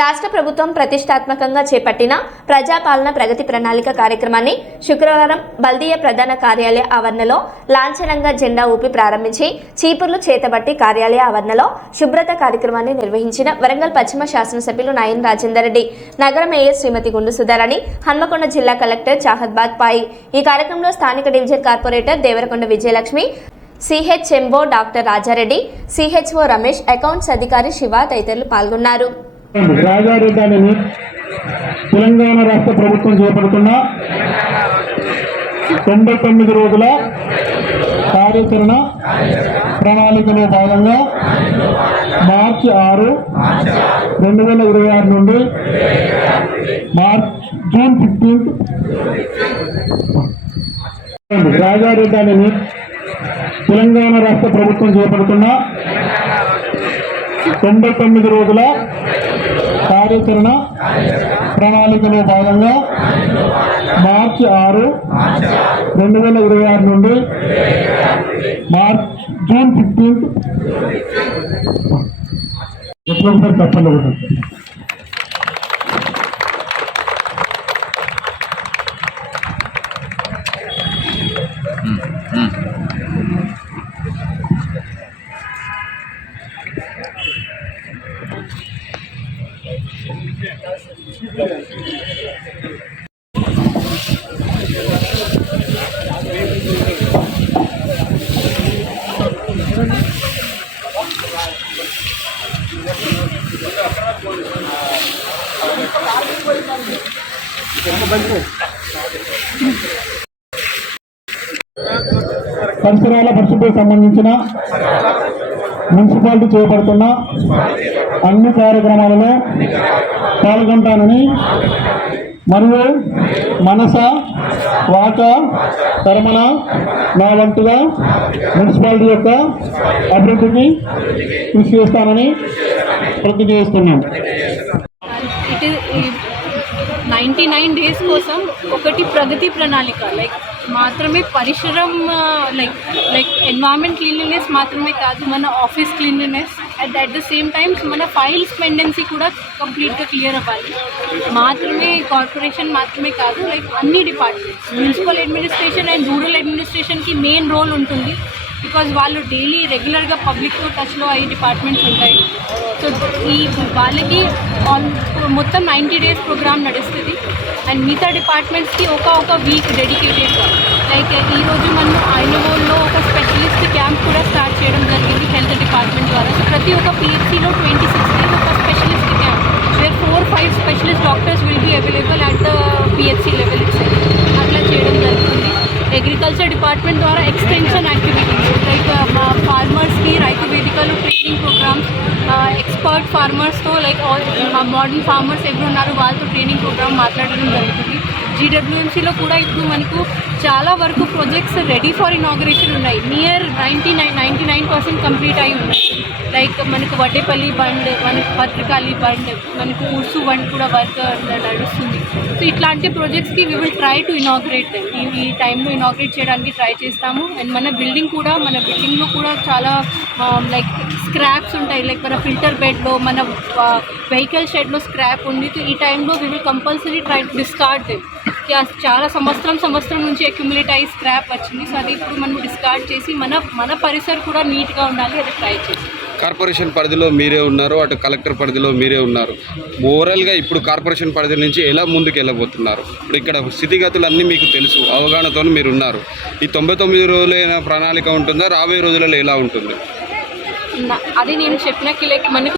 రాష్ట్ర ప్రభుత్వం ప్రతిష్టాత్మకంగా చేపట్టిన ప్రజాపాలన ప్రగతి ప్రణాళిక కార్యక్రమాన్ని శుక్రవారం బల్దియా ప్రధాన కార్యాలయ ఆవరణలో లాంఛనంగా జెండా ఊపి ప్రారంభించి చీపుర్లు చేతబట్టి కార్యాలయ ఆవరణలో శుభ్రత కార్యక్రమాన్ని నిర్వహించిన వరంగల్ పశ్చిమ శాసనసభ్యులు నాయన్ రాజేందర్ రెడ్డి, నగర మేయర్ శ్రీమతి గుండు సుధారాణి, హన్మకొండ జిల్లా కలెక్టర్ చాహద్బాద్ పాయి. ఈ కార్యక్రమంలో స్థానిక division corporator Devarakonda Vijayalakshmi, CHMO doctor Rajareddy, CHO Ramesh, accounts అధికారి శివ తదితరులు పాల్గొన్నారు. రాజారెడ్డి అని తెలంగాణ రాష్ట్ర ప్రభుత్వం చేపడుతున్న 99 రోజుల కార్యాచరణ ప్రణాళికలో భాగంగా మార్చి 6, 2026 నుండి జూన్ 15 రాజారెడ్డి అని తెలంగాణ రాష్ట్ర ప్రభుత్వం చేపడుతున్న 99 రోజుల కార్యాచరణ ప్రణాళికలో భాగంగా మార్చి 6, 2026 నుండి జూన్ 15 ఎట్లా తప్పండి ఒకటి. పరిసరాల పరిశుభ్రతకు సంబంధించిన మున్సిపాలిటీ చేపడుతున్న అన్ని కార్యక్రమాలలో పాల్గొంటానని మరియు మనస, వాచ, కర్మణ నా వంతుగా మున్సిపాలిటీ యొక్క అభివృద్ధికి కృషి చేస్తానని ప్రతిజ్ఞ చేస్తున్నాం. 99 డేస్ కోసం ఒకటి ప్రగతి ప్రణాళిక మాత్రమే పరిసరం లైక్ ఎన్వైరన్మెంట్ క్లీన్లీనెస్ మాత్రమే కాదు, మన office cleanliness at the same times మన ఫైల్స్ పెండెన్సీ కూడా కంప్లీట్గా క్లియర్ అవ్వాలి. మాత్రమే కార్పొరేషన్ మాత్రమే కాదు, అన్ని departments, municipal administration and rural అడ్మినిస్ట్రేషన్కి మెయిన్ రోల్ ఉంటుంది. బికాజ్ వాళ్ళు డైలీ రెగ్యులర్గా పబ్లిక్తో టచ్లో అయ్యే డిపార్ట్మెంట్స్ ఉంటాయి. సో వాళ్ళకి మొత్తం 90 డేస్ ప్రోగ్రామ్ నడుస్తుంది. అండ్ మిగతా డిపార్ట్మెంట్స్కి ఒక వీక్ డెడికేటెడ్గా ఈరోజు మనం ఐనవోల్లో ఒక స్పెషలిస్ట్ క్యాంప్ కూడా స్టార్ట్ చేయడం జరిగింది హెల్త్ డిపార్ట్మెంట్ ద్వారా. సో ప్రతి ఒక్క పిహెచ్సిలో 26 డేస్ ఒక specialist camp where 4-5 specialist doctors will be available at the PHC level అట్లా చేయడం జరుగుతుంది. అగ్రికల్చర్ డిపార్ట్మెంట్ ద్వారా ఎక్స్టెన్షన్ యాక్టివిటీస్ ఫార్మర్స్కి రైతు వేదికలు ట్రైనింగ్ ప్రోగ్రామ్స్, ఎక్స్పర్ట్ ఫార్మర్స్తో మోడర్న్ ఫార్మర్స్ ఎవరు ఉన్నారు వాళ్ళతో ట్రైనింగ్ ప్రోగ్రామ్ మాట్లాడడం జరుగుతుంది. జీడబ్ల్యూఎంసీలో కూడా ఇప్పుడు మనకు చాలా వరకు ప్రాజెక్ట్స్ రెడీ ఫర్ ఇనాగరేషన్ ఉన్నాయి. నియర్ 99% కంప్లీట్ అయి ఉన్నాయి. మనకు వడ్డేపల్లి బండ్, మనకు భద్రకాళి బండ్, మనకు ఉర్సు బండ్ కూడా వర్క్ నడుస్తుంది. సో ఇట్లాంటి ప్రాజెక్ట్స్కి we will try to inaugurate them. ఈ టైంలో ఇనాగరేట్ చేయడానికి ట్రై చేస్తాము. అండ్ మన బిల్డింగ్లో కూడా చాలా స్క్రాప్స్ ఉంటాయి. మన ఫిల్టర్ బెడ్లో, మన వెహికల్ షెడ్లో స్క్రాప్ ఉంది. ఈ టైంలో we will compulsory try to discard them. చాలా సంవత్సరం నుంచి అక్యుములేట్ అయ్యి స్క్రాప్ వచ్చింది. సో అది ఇప్పుడు మనం డిస్కార్డ్ చేసి మన పరిసర కూడా నీట్గా ఉండాలి, అది ట్రై చేసి. కార్పొరేషన్ పరిధిలో మీరే ఉన్నారు, అటు కలెక్టర్ పరిధిలో మీరే ఉన్నారు. ఓవరాల్గా ఇప్పుడు కార్పొరేషన్ పరిధి నుంచి ఎలా ముందుకు వెళ్ళబోతున్నారు? ఇప్పుడు ఇక్కడ స్థితిగతులు అన్నీ మీకు తెలుసు, అవగాహనతో మీరు ఉన్నారు. ఈ 99 రోజులైన ప్రణాళిక ఉంటుందా? రాబోయే రోజులలో ఎలా ఉంటుంది? అది నేను చెప్పినకి మనకు